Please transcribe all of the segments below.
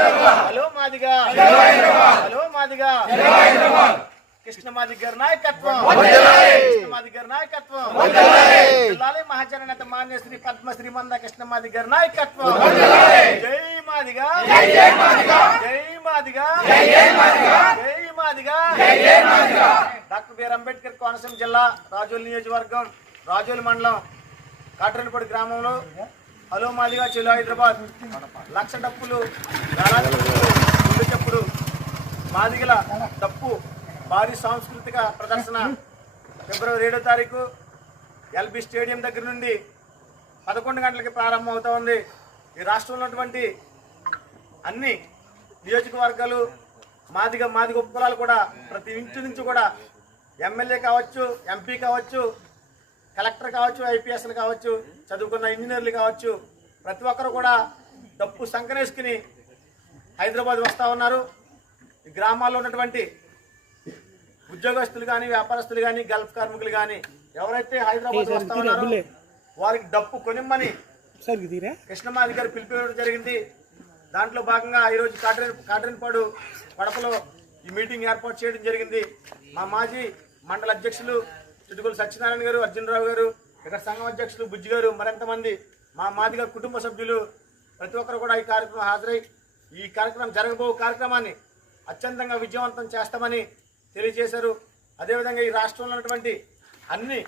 Hello Madiga. Hello Madiga. కృష్ణమాది గారి నాయకత్వం. కృష్ణమాది గారి నాయకత్వం. జిల్లాలే మహాజన నేత మాన్య శ్రీ పద్మశ్రీ మంద కృష్ణమాది గారి నాయకత్వం. జై Madiga. Jai Madiga. Jai Madiga. Doctor B R Ambedkar Konaseema జిల్లా రాజోలు నియోజకవర్గం రాజోలు మండలం కాట్రేలపూడి గ్రామంలో హలో మాదిగా చెలో హైదరాబాద్. లక్ష డప్పులు వేలాది మాదిగల డప్పు భారీ సాంస్కృతిక ప్రదర్శన ఫిబ్రవరి ఏడో తారీఖు ఎల్బి స్టేడియం దగ్గర నుండి పదకొండు గంటలకి ప్రారంభం అవుతా ఉంది. ఈ రాష్ట్రంలో ఉన్నటువంటి అన్ని నియోజకవర్గాలు మాదిగ మాదిగ ఉపకులాలు కూడా ప్రతి ఇంటి నుంచి కూడా ఎమ్మెల్యే కావచ్చు ఎంపీ కావచ్చు కలెక్టర్ కావచ్చు ఐపీఎస్లు కావచ్చు చదువుకున్న ఇంజనీర్లు కావచ్చు ప్రతి ఒక్కరు కూడా డప్పు సంకరేసుకుని హైదరాబాద్ వస్తూ ఉన్నారు. గ్రామాల్లో ఉన్నటువంటి ఉద్యోగస్తులు కానీ వ్యాపారస్తులు కానీ గల్ఫ్ కార్మికులు కానీ ఎవరైతే హైదరాబాద్ వస్తా ఉన్నారో వారికి డప్పు కొనిమ్మని కృష్ణమాది గారు పిలిపివ్వడం జరిగింది. దాంట్లో భాగంగా ఈరోజు కాట్రేన్ కాట్రేన్పాడు కడపలో ఈ మీటింగ్ ఏర్పాటు చేయడం జరిగింది. మా మాజీ మండల అధ్యక్షులు చుట్టుకులు సత్యనారాయణ గారు అర్జునరావు గారు ఇక్కడ సంఘం అధ్యక్షులు బుజ్జి గారు మరింతమంది మా మాదిగా కుటుంబ సభ్యులు ప్రతి ఒక్కరు కూడా ఈ కార్యక్రమం హాజరై ఈ కార్యక్రమం జరగబో కార్యక్రమాన్ని అత్యంతంగా విజయవంతం చేస్తామని తెలియజేశారు. అదేవిధంగా ఈ రాష్ట్రంలో ఉన్నటువంటి అన్ని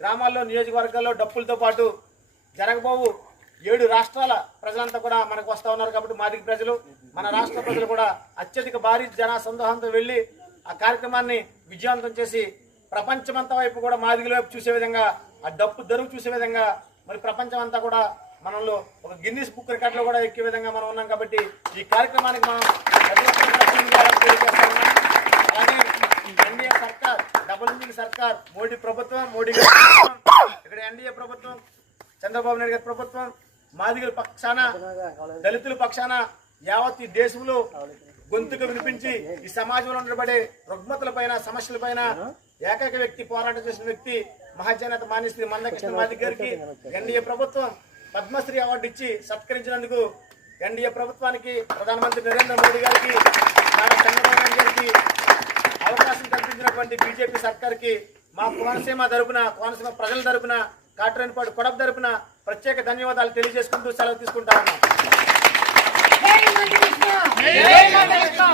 గ్రామాల్లో నియోజకవర్గాల్లో డప్పులతో పాటు జరగబోవు ఏడు రాష్ట్రాల ప్రజలంతా కూడా మనకు వస్తూ ఉన్నారు కాబట్టి మాదిగ ప్రజలు మన రాష్ట్ర ప్రజలు కూడా అత్యధిక భారీ జన సందోహంతో వెళ్ళి ఆ కార్యక్రమాన్ని విజయవంతం చేసి ప్రపంచమంతా వైపు కూడా మాదిగల వైపు చూసే విధంగా ఆ డప్పు దరువు చూసే విధంగా మరి ప్రపంచం అంతా కూడా మనలో ఒక గిన్నీస్ బుక్ రికార్డులో కూడా ఎక్కే విధంగా మనం ఉన్నాం కాబట్టి ఈ కార్యక్రమానికి మనం అలాగే ఎన్డీఏ సర్కార్ డబుల్ ఇంజిన్ సర్కార్ మోడీ ప్రభుత్వం మోడీ ప్రభుత్వం, ఇక్కడ ఎన్డీఏ ప్రభుత్వం చంద్రబాబు నాయుడు గారి ప్రభుత్వం మాదిగల పక్షాన దళితుల పక్షాన యావత్ ఈ దేశంలో గొంతుకు వినిపించి ఈ సమాజంలో ఉండబడే రుగ్మతలపైన సమస్యలపైన ఏకైక వ్యక్తి పోరాటం చేసిన వ్యక్తి మహాజనత మానేశ్రీ మందకృష్ణ మాది గారికి ఎన్డీఏ ప్రభుత్వం పద్మశ్రీ అవార్డు ఇచ్చి సత్కరించినందుకు ఎన్డీఏ ప్రభుత్వానికి ప్రధానమంత్రి నరేంద్ర మోడీ గారికి నారా చంద్రబాబు నాయుడు గారికి అవకాశం కల్పించినటువంటి బీజేపీ సర్కార్కి మా కోనసీమ తరపున కోనసీమ ప్రజల తరపున కాట్రేనిపాడు కొడప తరపున ప్రత్యేక ధన్యవాదాలు తెలియజేసుకుంటూ సెలవు తీసుకుంటా ఉన్నాం. జై మందకృష్ణ